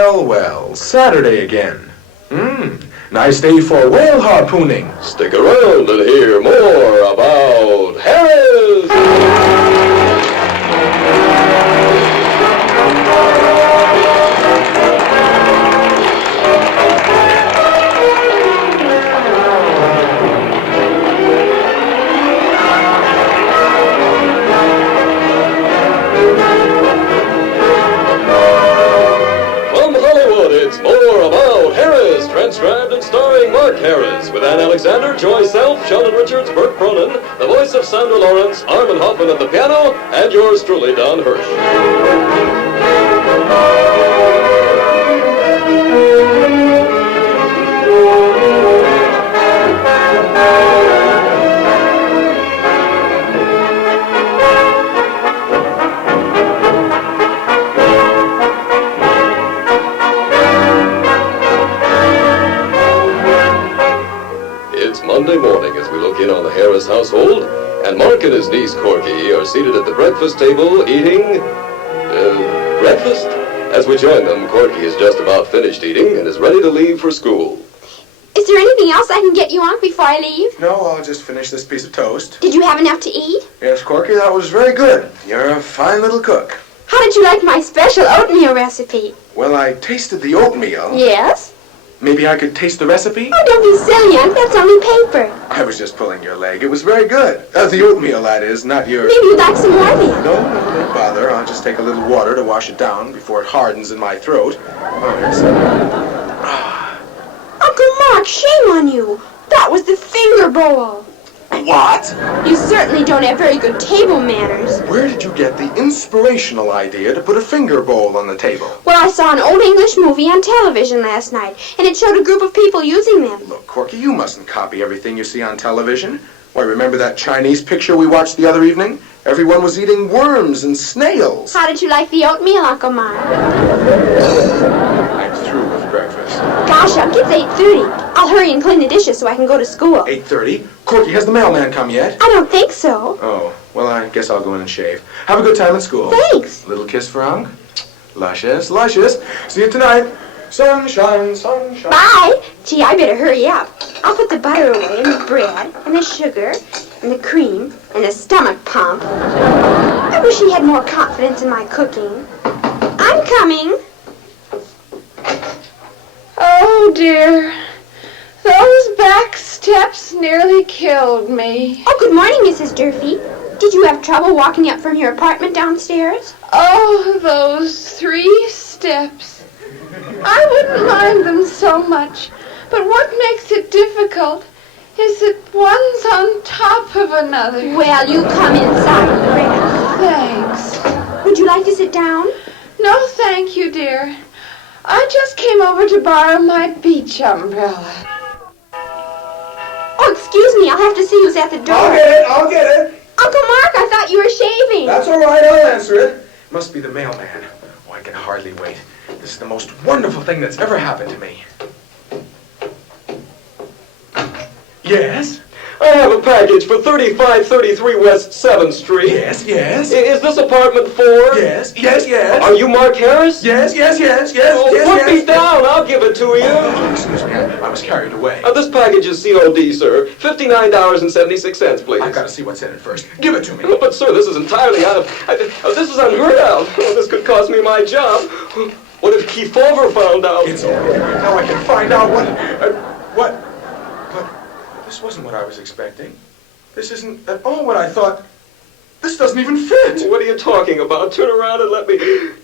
Well, well, Saturday again. Nice day for whale harpooning. Stick around and hear more about Harris. Transcribed and starring Mark Harris, with Ann Alexander, Joy Self, Sheldon Richards, Burt Pronin, the voice of Sandra Lawrence, Armin Hoffman at the piano, and yours truly, Don Hirsh. Monday morning as we look in on the Harris household, and Mark and his niece Corky are seated at the breakfast table eating, breakfast? As we join them, Corky is just about finished eating and is ready to leave for school. Is there anything else I can get you on before I leave? No, I'll just finish this piece of toast. Did you have enough to eat? Yes, Corky, that was very good. You're a fine little cook. How did you like my special oatmeal recipe? Well, I tasted the oatmeal. Yes? Maybe I could taste the recipe? Oh, don't be silly, Aunt. That's only paper. I was just pulling your leg. It was very good. The oatmeal, that is, not your... Maybe you'd like some more then. No, don't bother. I'll just take a little water to wash it down before it hardens in my throat. Oh, here's some. Uncle Mark, shame on you. That was the finger bowl. What? You certainly don't have very good table manners. Where did you get the inspirational idea to put a finger bowl on the table? Well, I saw an old English movie on television last night, and it showed a group of people using them. Look, Corky, you mustn't copy everything you see on television. Why, remember that Chinese picture we watched the other evening? Everyone was eating worms and snails. How did you like the oatmeal, Uncle Mark? I'm through with breakfast. Gosh, Unc, it's 8:30. I'll hurry and clean the dishes so I can go to school. 8:30? Corky, has the mailman come yet? I don't think so. Oh, well, I guess I'll go in and shave. Have a good time at school. Thanks. Little kiss for Unc? Luscious, luscious. See you tonight. Sunshine, sunshine. Bye. Gee, I better hurry up. I'll put the butter away, and the bread, and the sugar, and the cream, and the stomach pump. I wish he had more confidence in my cooking. I'm coming. Oh, dear. Those back steps nearly killed me. Oh, good morning, Mrs. Durfee. Did you have trouble walking up from your apartment downstairs? Oh, those 3 steps. I wouldn't mind them so much, but what makes it difficult is that one's on top of another. Well, you come inside and rest. Thanks. Would you like to sit down? No, thank you, dear. I just came over to borrow my beach umbrella. Oh, excuse me, I'll have to see who's at the door. I'll get it. Uncle Mark, I thought you were shaving. That's all right, I'll answer it. Must be the mailman. Oh, I can hardly wait. This is the most wonderful thing that's ever happened to me. Yes? I have a package for 3533 West 7th Street. Yes, yes. Is this apartment 4? Yes, yes, yes. Are you Mark Harris? Yes, yes, yes, Oh, yes, put me down, I'll give it to you. Oh, excuse me, I was carried away. This package is COD, sir. $59.76, please. I've got to see what's in it first. Give it to me. But, sir, this is entirely this is unheard of. Oh, this could cost me my job. What if Kefauver found out? It's all right. Now I can find out what... But this wasn't what I was expecting. This isn't at all what I thought. This doesn't even fit. What are you talking about? Turn around and let me... There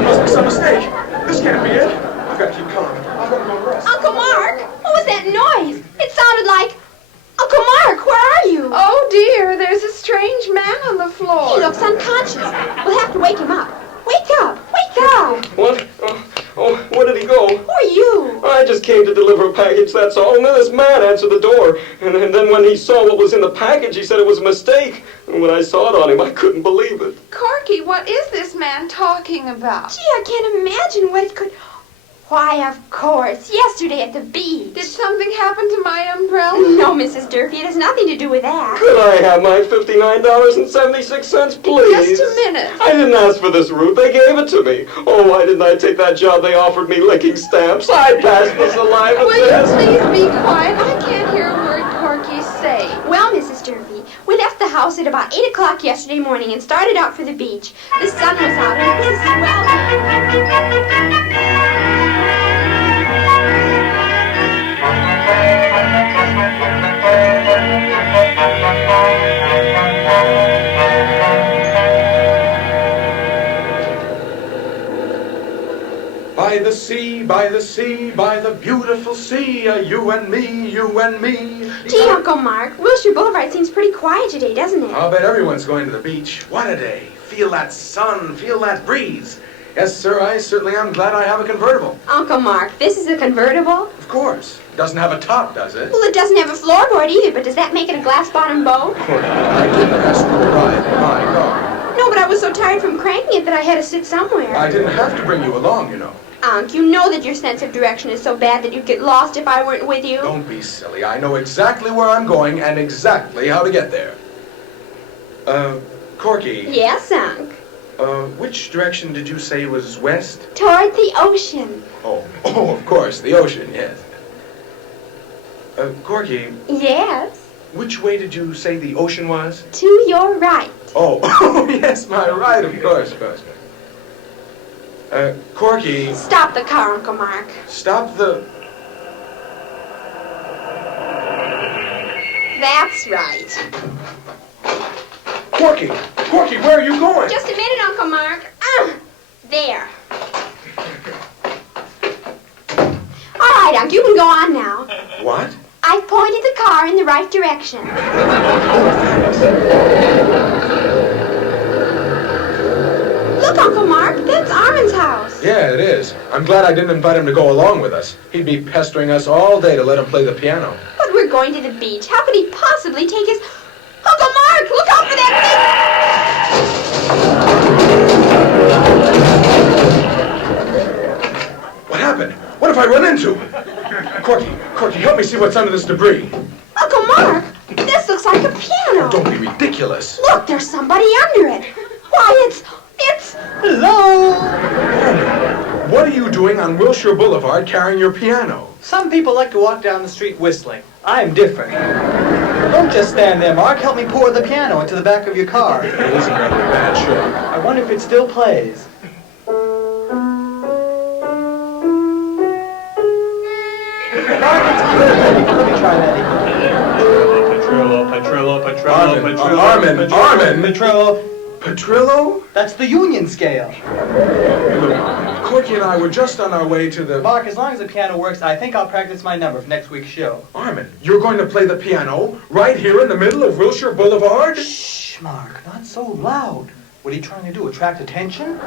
must be some mistake. This can't be it. I've got to keep calm. I've got to go rest. Uncle Mark, what was that noise? It sounded like... Uncle Mark, where are you? Oh, dear, there's a strange man on the floor. He looks unconscious. We'll have to wake him up. Wake up! Wake up! What? Where did he go? Who are you? I just came to deliver a package, that's all. And then this man answered the door. And then when he saw what was in the package, he said it was a mistake. And when I saw it on him, I couldn't believe it. Corky, what is this man talking about? Gee, I can't imagine what it could... Why, of course. Yesterday at the beach. Did something happen to my umbrella? No, Mrs. Durfee, it has nothing to do with that. Could I have my $59.76, please? Just a minute. I didn't ask for this route. They gave it to me. Oh, why didn't I take that job they offered me licking stamps? I'd pass the saliva Will you test. please be quiet? I can't hear a word Corky say. Well, Mrs. Durfee, we left the house at about 8 o'clock yesterday morning and started out for the beach. The sun was out and it was By the sea, by the sea, by the beautiful sea, you and me, you and me. Gee, Uncle Mark, Wilshire Boulevard seems pretty quiet today, doesn't it? I'll bet everyone's going to the beach. What a day. Feel that sun, feel that breeze. Yes, sir, I certainly am glad I have a convertible. Uncle Mark, this is a convertible? Of course. Doesn't have a top, does it? Well, it doesn't have a floorboard either, but does that make it a glass-bottom boat? I didn't ask for a ride in my car. No, but I was so tired from cranking it that I had to sit somewhere. I didn't have to bring you along, you know. Unc, you know that your sense of direction is so bad that you'd get lost if I weren't with you. Don't be silly. I know exactly where I'm going and exactly how to get there. Corky. Yes, Unc. Which direction did you say was west? Toward the ocean. Oh, of course, the ocean, yes. Corky, Yes. which way did you say the ocean was? To your right. Oh, yes, my right, of course. Corky, Stop the car, Uncle Mark. stop the... That's right. Corky, where are you going? Just a minute, Uncle Mark. There. All right, Unc, you can go on now. What? I've pointed the car in the right direction. Look, Uncle Mark, that's Armin's house. Yeah, it is. I'm glad I didn't invite him to go along with us. He'd be pestering us all day to let him play the piano. But we're going to the beach. How could he possibly take his... Uncle Mark, look out for that big... What happened? What have I run into? Corky, help me see what's under this debris. Uncle Mark, this looks like a piano. Don't be ridiculous. Look, there's somebody under it. Why, it's... Hello! What are you doing on Wilshire Boulevard carrying your piano? Some people like to walk down the street whistling. I'm different. Don't just stand there, Mark. Help me pour the piano into the back of your car. It isn't rather bad, sure. I wonder if it still plays. Mark, it's perfect. Let me try that again. Petrillo. Armin. Petrillo. Petrillo? That's the union scale. Look, Corky and I were just on our way to the... Mark, as long as the piano works, I think I'll practice my number for next week's show. Armin, you're going to play the piano right here in the middle of Wilshire Boulevard? Shh, Mark, not so loud. What are you trying to do, attract attention?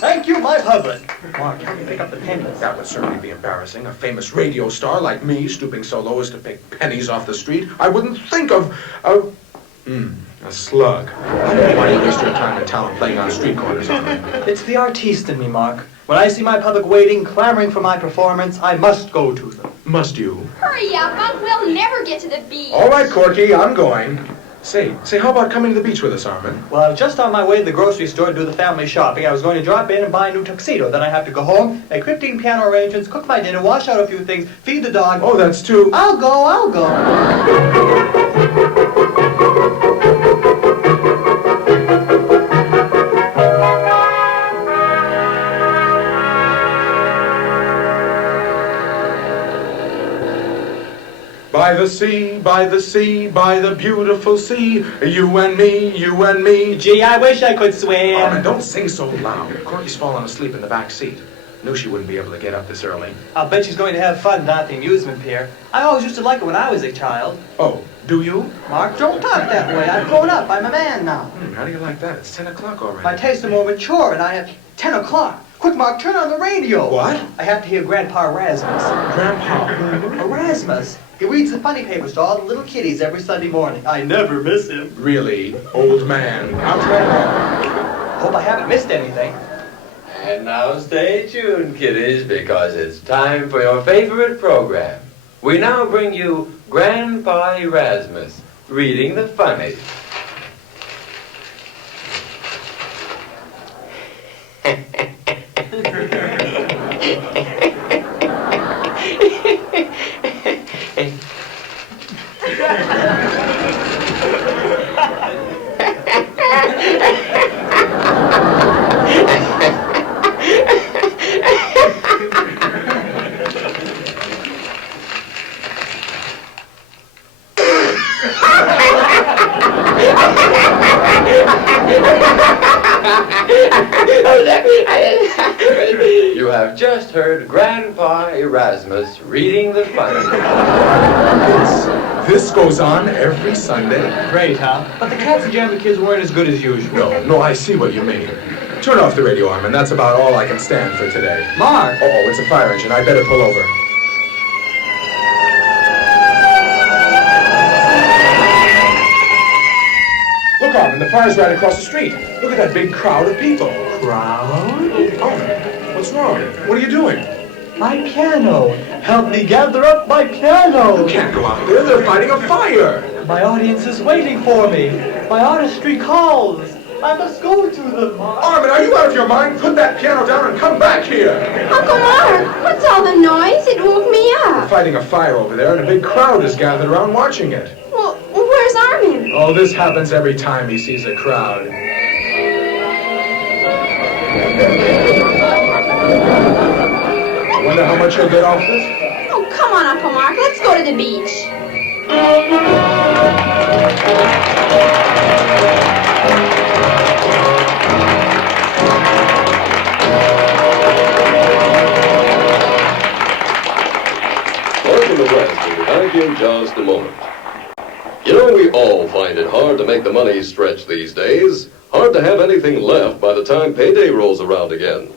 Thank you, my public. Mark, help me pick up the pennies. That would certainly be embarrassing. A famous radio star like me stooping so low as to pick pennies off the street. I wouldn't think of... A slug. I don't know why you waste your time in town playing on street corners on me. It's the artiste in me, Mark. When I see my public waiting, clamoring for my performance, I must go to them. Must you? Hurry up, Unc. We'll never get to the beach. All right, Corky, I'm going. Say, how about coming to the beach with us, Armin? Well, I was just on my way to the grocery store to do the family shopping. I was going to drop in and buy a new tuxedo. Then I have to go home, make 15 piano arrangements, cook my dinner, wash out a few things, feed the dog. Oh, that's too... I'll go. By the sea, by the sea, by the beautiful sea, you and me. Gee, I wish I could swim. Armin, don't sing so loud. Corky's fallen asleep in the back seat. Knew she wouldn't be able to get up this early. I'll bet she's going to have fun down at the amusement pier. I always used to like it when I was a child. Oh, do you? Mark, don't talk that way. I've grown up. I'm a man now. How do you like that? It's 10 o'clock already. My tastes are more mature, and I have 10 o'clock. Quick, Mark, turn on the radio. What? I have to hear Grandpa Erasmus. Grandpa. Erasmus. He reads the funny papers to all the little kiddies every Sunday morning. I never miss him. Really, old man. I'll try hard. Hope I haven't missed anything. And now stay tuned, kiddies, because it's time for your favorite program. We now bring you Grandpa Erasmus, reading the funnies. You have just heard Grandpa Erasmus reading the funnies. This goes on every Sunday? Great, huh? But the Cats and Jammy Kids weren't as good as usual. No, I see what you mean. Turn off the radio, Armin. That's about all I can stand for today. Mark! Oh, it's a fire engine. I better pull over. Look, Armin, the fire's right across the street. Look at that big crowd of people. Crowd? Armin, what's wrong? What are you doing? My piano. Help me gather up my piano. You can't go out there. They're fighting a fire. My audience is waiting for me. My artistry calls. I must go to them. Armin, are you out of your mind? Put that piano down and come back here. Uncle Mark, what's all the noise? It woke me They're up. fighting a fire over there, and a big crowd is gathered around watching it. Well, where's Armin? Oh, this happens every time he sees a crowd. I wonder how much he'll get off this? Oh, come on, Uncle Mark. Let's go to the beach. Mark and the rest will be back in just a moment. You know, we all find it hard to make the money stretch these days. Hard to have anything left by the time payday rolls around again.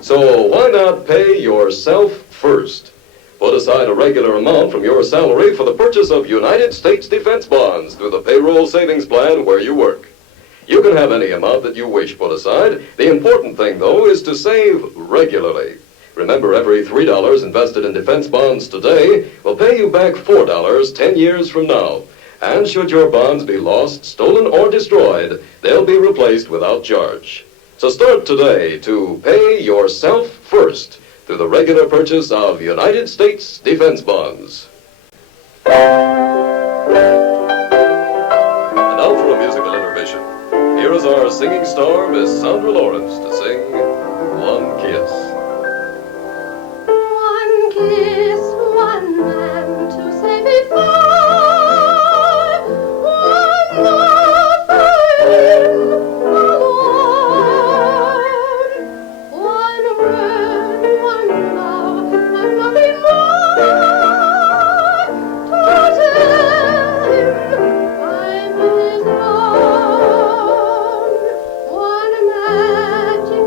So why not pay yourself first? Put aside a regular amount from your salary for the purchase of United States defense bonds through the payroll savings plan where you work. You can have any amount that you wish put aside. The important thing, though, is to save regularly. Remember, every $3 invested in defense bonds today will pay you back $4 10 years from now. And should your bonds be lost, stolen, or destroyed, they'll be replaced without charge. So start today to pay yourself first through the regular purchase of United States defense bonds. And now for a musical intermission. Here is our singing star, Miss Sandra Lawrence, to sing One Kiss. One kiss, one man to say before. One more for him alone. One word, one love, and nothing more. To tell him I'm his own. One magic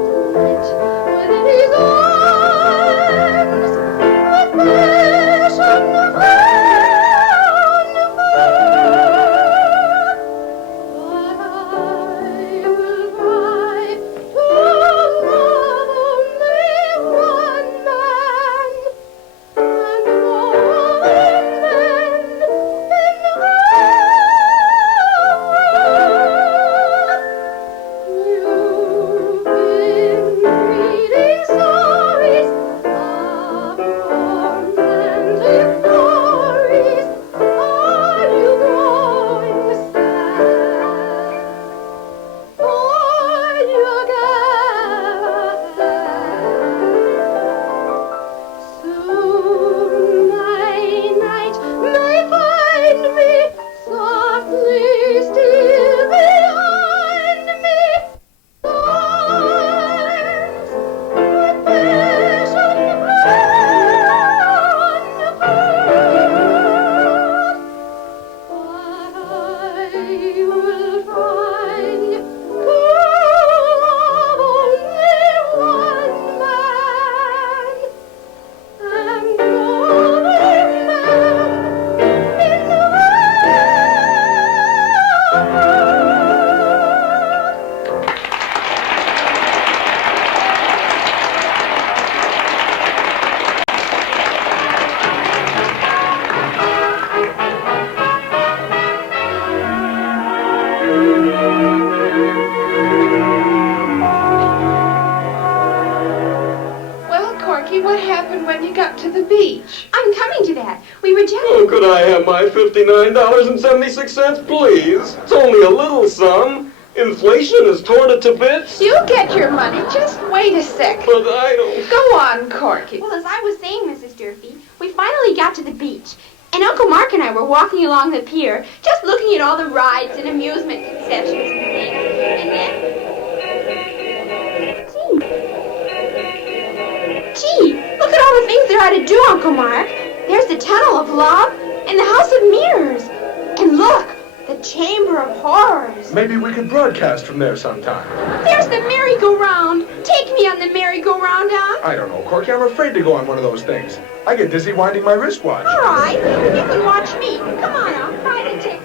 I'm coming to that. We were just... Oh, could I have my $59.76, please? It's only a little sum. Inflation has torn it to bits. You'll get your money. Just wait a sec. But I don't... Go on, Corky. Well, as I was saying, Mrs. Durfee, we finally got to the beach. And Uncle Mark and I were walking along the pier, just looking at all the rides and amusement concessions and things. And then... Gee, look at all the things there are to do, Uncle Mark. There's the Tunnel of Love and the House of Mirrors. And look, the Chamber of Horrors. Maybe we could broadcast from there sometime. There's the merry-go-round. Take me on the merry-go-round, Unc. I don't know, Corky. I'm afraid to go on one of those things. I get dizzy winding my wristwatch. All right, you can watch me. Come on, Unc. Try to take...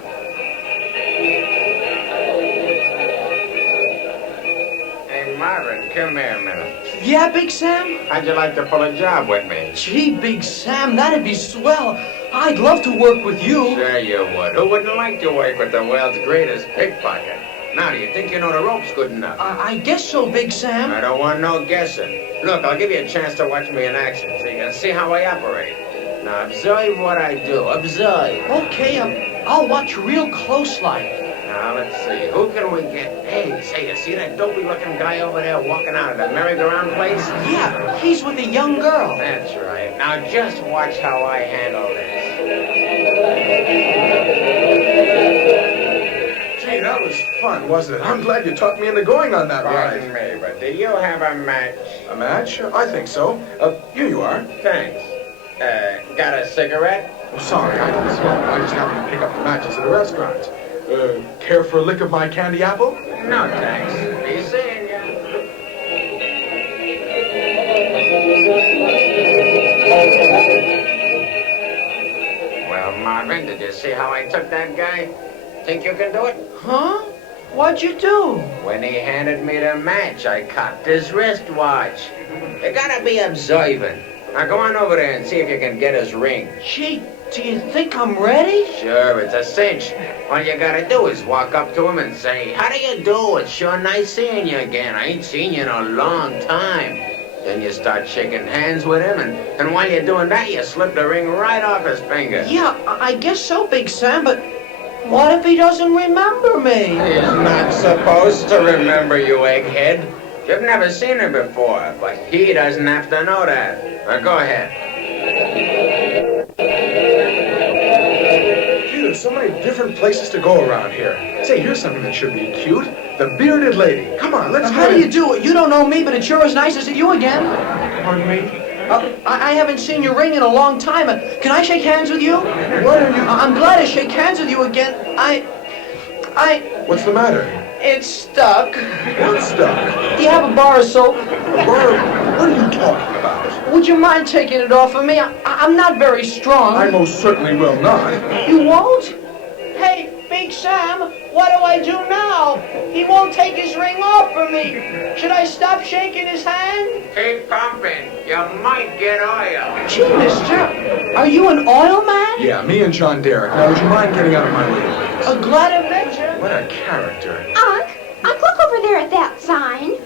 Hey, Marvin, come here a minute. Yeah, Big Sam? How'd you like to pull a job with me? Gee, Big Sam, that'd be swell. I'd love to work with you. Sure you would. Who wouldn't like to work with the world's greatest pickpocket? Now, do you think you know the ropes good enough? I guess so, Big Sam. I don't want no guessing. Look, I'll give you a chance to watch me in action so you can see how I operate. Now, observe what I do. Observe. Okay, I'll watch real close like. Now, let's see. Who can we get? Hey, say, you see that dopey-looking guy over there walking out of the merry-go-round place? Yeah, he's with a young girl. That's right. Now, just watch how I handle this. Gee, that was fun, wasn't it? I'm glad you talked me into going on that ride. Pardon me, but do you have a match? A match? I think so. Here you are. Thanks. Got a cigarette? Oh, sorry, I don't smoke. I just happened to pick up the matches at a restaurant. Care for a lick of my candy apple? No, thanks. Be seeing ya. Well, Marvin, did you see how I took that guy? Think you can do it? Huh? What'd you do? When he handed me the match, I cocked his wristwatch. You gotta be observant. Now go on over there and see if you can get his ring. Gee, do you think I'm ready? Sure, it's a cinch. All you gotta do is walk up to him and say, "How do you do? It's sure nice seeing you again. I ain't seen you in a long time." Then you start shaking hands with him, and while you're doing that, you slip the ring right off his finger. Yeah, I guess so, Big Sam, but what if he doesn't remember me? He's not supposed to remember you, egghead. You've never seen him before, but he doesn't have to know that. Now go ahead. Gee, there's so many different places to go around here. Say, here's something that should be cute. The bearded lady. Come on, let's How go do in. you do it? You don't know me, but it sure is nice to see you again. Pardon me? I haven't seen your ring in a long time. Can I shake hands with you? What are you... I'm glad to shake hands with you again. What's the matter? It's stuck. What's stuck? Do you have a bar of soap? What are you talking about? Would you mind taking it off of me? I'm not very strong. I most certainly will not. You won't? Hey, Big Sam, what do I do now? He won't take his ring off for me. Should I stop shaking his hand? Keep pumping. You might get oil. Gee, mister, are you an oil man? Yeah, me and John Derek. Now, would you mind getting out of my way, please? Glad I met you. What a character. Unc, look over there at that sign.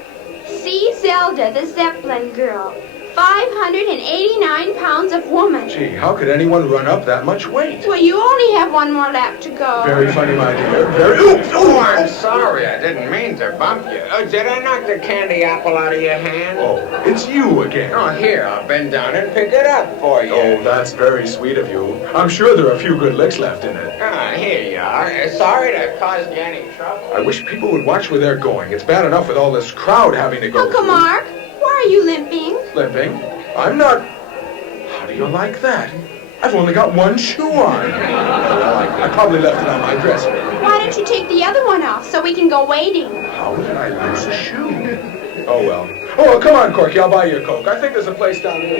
See Zelda, the Zeppelin girl. 589 pounds of woman. Gee, how could anyone run up that much weight? Well, you only have one more lap to go. Very funny, my dear. Very... Oh, I'm sorry. I didn't mean to bump you. Oh, did I knock the candy apple out of your hand? Oh, it's you again. Oh, here, I'll bend down and pick it up for you. Oh, that's very sweet of you. I'm sure there are a few good licks left in it. Ah, here you are. Sorry to cause you any trouble. I wish people would watch where they're going. It's bad enough with all this crowd having to go Uncle through. Mark, why are you limping? Limping? I'm not... How do you like that? I've only got one shoe on. I probably left it on my dresser. Why don't you take the other one off so we can go wading? How did I lose a shoe? Oh, well. Oh, well, come on, Corky. I'll buy you a Coke. I think there's a place down here.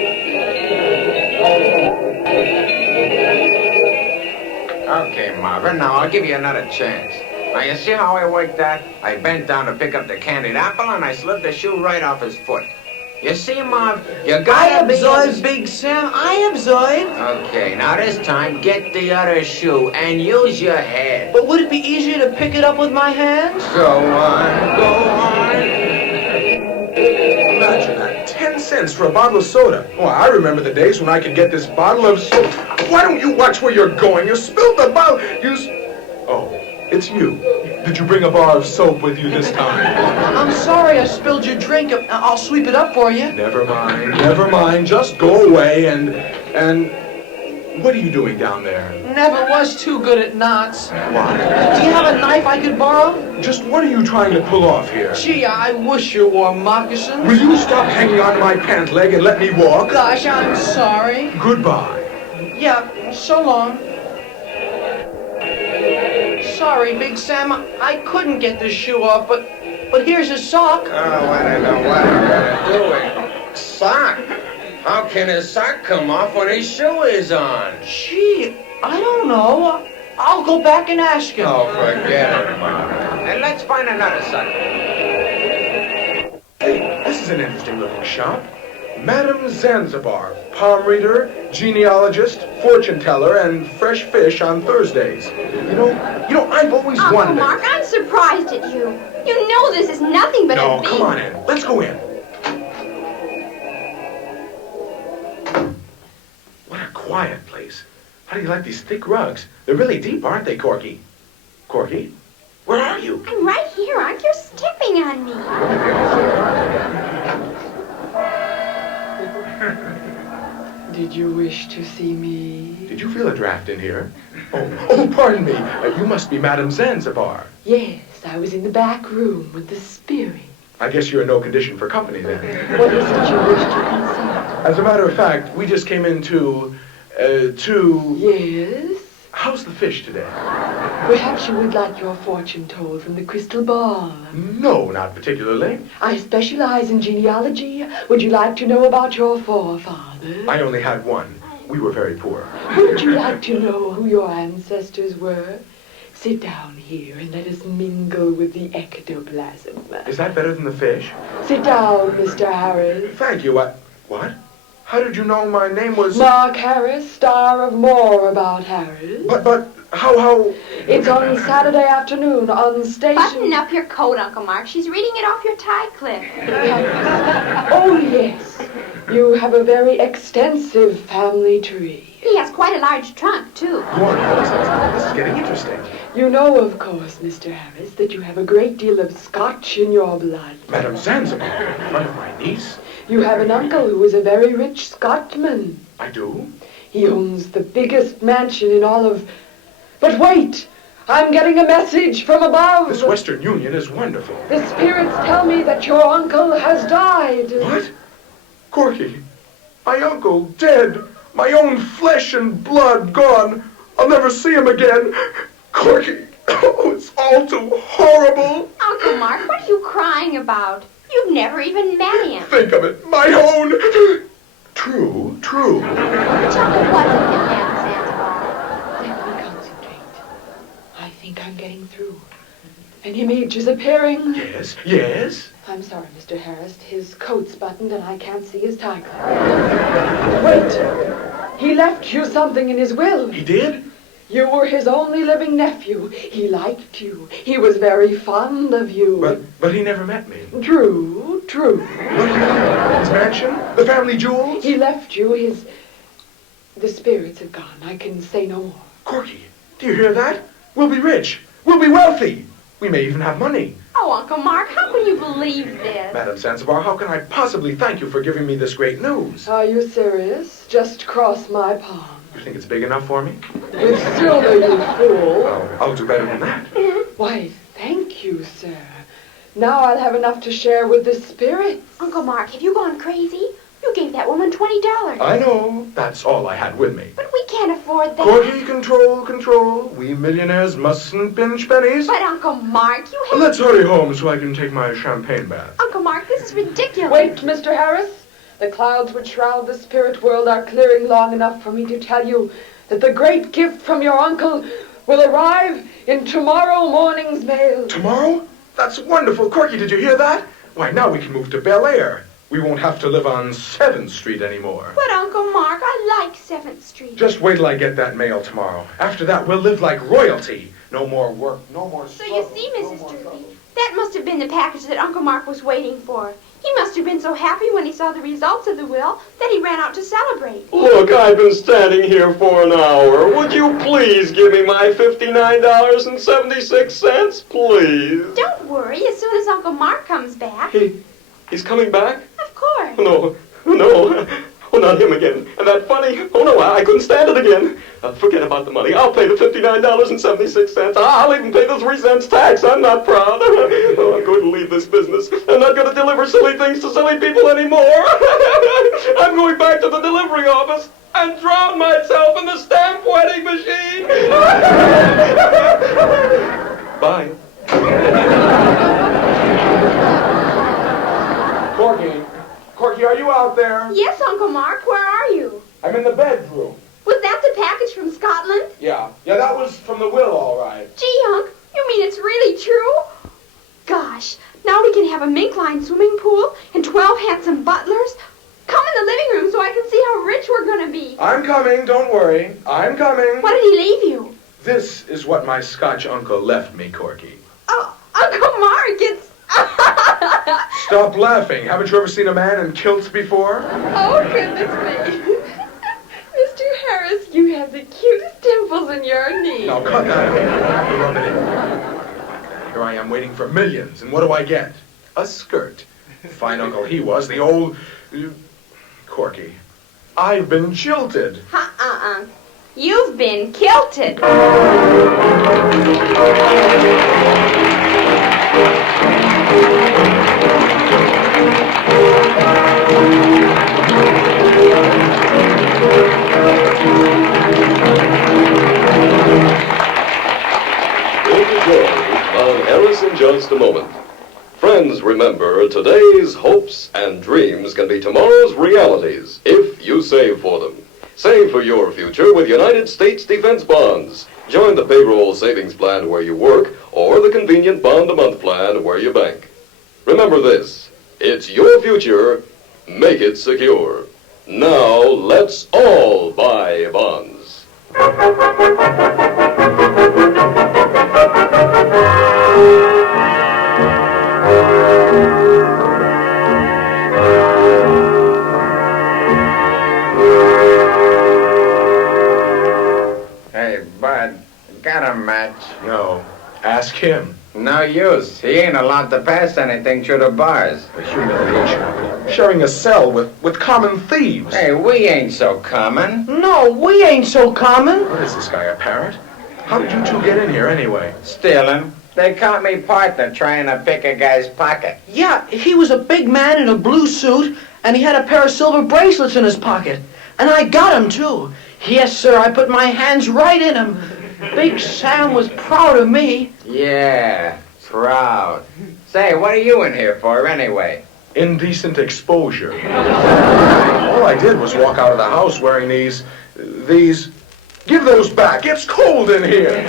Okay, Marvin, now I'll give you another chance. Now, you see how I worked that? I bent down to pick up the candied apple, and I slipped the shoe right off his foot. You see, Marv, you gotta be... Big Sam. I observe. Okay, now this time, get the other shoe and use your head. But would it be easier to pick it up with my hands? Go on, go on. Imagine that. 10 cents cents for a bottle of soda. Oh, I remember the days when I could get this bottle of soda. Why don't you watch where you're going? You spilled the bottle. Oh, it's you. Did you bring a bar of soap with you this time? I'm sorry I spilled your drink. I'll sweep it up for you. Never mind, never mind. Just go away and what are you doing down there? Never was too good at knots. Why? Do you have a knife I could borrow? Just what are you trying to pull off here? Gee, I wish you wore moccasins. Will you stop hanging on my pant leg and let me walk? Gosh, I'm sorry. Goodbye. Yeah, so long. Sorry, Big Sam. I couldn't get the shoe off, but here's a sock. Oh, I don't know what I'm gonna do. Sock? How can his sock come off when his shoe is on? Gee, I don't know. I'll go back and ask him. Oh, forget it. And let's find another sock. Hey, this is an interesting looking shop. Madam Zanzibar, palm reader, genealogist, fortune teller, and fresh fish on Thursdays. You know, I've always Uncle wondered. Mark, I'm surprised at you. You know this is nothing but No, a big... come on in. Let's go in. What a quiet place. How do you like these thick rugs? They're really deep, aren't they, Corky? Corky? Where are you? I'm right here, Unc. You're stepping on me. Did you wish to see me? Did you feel a draft in here? Oh, pardon me. You must be Madam Zanzibar. Yes, I was in the back room with the spirit. I guess you're in no condition for company then. What is it you wish to consult? As a matter of fact, we just came in to... Yes? How's the fish today? Perhaps you would like your fortune told from the crystal ball. No, not particularly. I specialize in genealogy. Would you like to know about your forefathers? I only had one. We were very poor. Would you like to know who your ancestors were? Sit down here and let us mingle with the ectoplasm. Is that better than the fish? Sit down, Mr. Harris. Thank you. What? How did you know my name was... Mark Harris, star of More About Harris. But, how... It's on Saturday afternoon on station... Button up your coat, Uncle Mark. She's reading it off your tie clip. Oh, yes. You have a very extensive family tree. He has quite a large trunk, too. Go on, this is getting interesting. You know, of course, Mr. Harris, that you have a great deal of Scotch in your blood. Madam Zanzibar, in front of my niece? You have an uncle who is a very rich Scotchman. I do? He owns the biggest mansion in all of... But wait! I'm getting a message from above. This Western Union is wonderful. The spirits tell me that your uncle has died. What? Corky, my uncle dead. My own flesh and blood gone. I'll never see him again. Corky, oh, it's all too horrible. Uncle Mark, what are you crying about? You've never even met him. Think of it, my own. True. Tell me what you can have, Zanzibar. Let me concentrate. I think I'm getting through. An image is appearing. Yes. I'm sorry, Mr. Harris. His coat's buttoned and I can't see his tie clip. Wait! He left you something in his will. He did? You were his only living nephew. He liked you. He was very fond of you. But he never met me. True. His mansion? The family jewels? He left you The spirits have gone. I can say no more. Corky, do you hear that? We'll be rich. We'll be wealthy. We may even have money. Oh, Uncle Mark, how can you believe this? Madam Zanzibar, how can I possibly thank you for giving me this great news? Are you serious? Just cross my palm. You think it's big enough for me? With silver, you fool. Oh, I'll do better than that. Why, thank you, sir. Now I'll have enough to share with the spirits. Uncle Mark, have you gone crazy? You gave that woman $20. I know. That's all I had with me. But we can't afford that. Corky, control. We millionaires mustn't pinch pennies. But Uncle Mark, you have... Let's hurry home so I can take my champagne bath. Uncle Mark, this is ridiculous. Wait, Mr. Harris. The clouds which shroud the spirit world are clearing long enough for me to tell you that the great gift from your uncle will arrive in tomorrow morning's mail. Tomorrow? That's wonderful. Corky, did you hear that? Why, now we can move to Bel Air. We won't have to live on 7th Street anymore. But Uncle Mark, I like 7th Street. Just wait till I get that mail tomorrow. After that, we'll live like royalty. No more work, no more So struggle, you see, Mrs. Turkey, That must have been the package that Uncle Mark was waiting for. He must have been so happy when he saw the results of the will that he ran out to celebrate. Look, I've been standing here for an hour. Would you please give me my $59.76, please? Don't worry, as soon as Uncle Mark comes back. He's coming back? Of course. No. Oh, not him again. And that funny, oh no, I couldn't stand it again. Forget about the money. I'll pay the $59.76. I'll even pay the 3 cents tax. I'm not proud. Oh, I'm going to leave this business. I'm not going to deliver silly things to silly people anymore. I'm going back to the delivery office and drown myself in the stamp wetting machine. Bye. Corky, are you out there? Yes, Uncle Mark, where are you? I'm in the bedroom. Was that the package from Scotland? Yeah, that was from the will, all right. Gee, Unc, you mean it's really true? Gosh, now we can have a mink-lined swimming pool and 12 handsome butlers. Come in the living room so I can see how rich we're going to be. I'm coming, don't worry. I'm coming. What did he leave you? This is what my Scotch uncle left me, Corky. Oh, Uncle Mark, it's... Stop laughing. Haven't you ever seen a man in kilts before? Oh, goodness me. Mr. Harris, you have the cutest dimples in your knee. Now, cut that out. Rub it in. Here I am waiting for millions, and what do I get? A skirt. Fine uncle he was, the old... Corky, I've been jilted. You've been kilted. We'll be joined on Harris in just a moment. Friends, remember, today's hopes and dreams can be tomorrow's realities if you save for them. Save for your future with United States Defense Bonds. Join the payroll savings plan where you work or the convenient bond-a-month plan where you bank. Remember this, it's your future, make it secure. Now, let's all buy bonds. Hey, Bud, got a match? No, ask him. No use. He ain't allowed to pass anything through the bars. The humiliation of it. Sharing a cell with common thieves. Hey, we ain't so common. No, we ain't so common. What is this guy, a parrot? How did you two get in here anyway? Stealing. They caught me partner trying to pick a guy's pocket. Yeah, he was a big man in a blue suit, and he had a pair of silver bracelets in his pocket. And I got him, too. Yes, sir, I put my hands right in him. Big Sam was proud of me. Yeah, proud. Say, what are you in here for anyway? Indecent exposure. All I did was walk out of the house wearing these... Give those back. It's cold in here.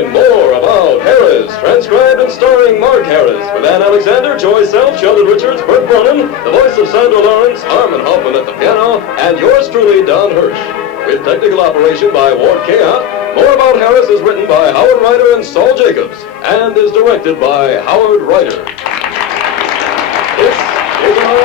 More about Harris, transcribed and starring Mark Harris, with Ann Alexander, Joy Self, Sheldon Richards, Burt Pronin, the voice of Sandra Lawrence, Armin Hoffman at the piano, and yours truly, Don Hirsh. With technical operation by Ward Cayot, More About Harris is written by Howard Rieder and Saul Jacobs, and is directed by Howard Rieder. This is our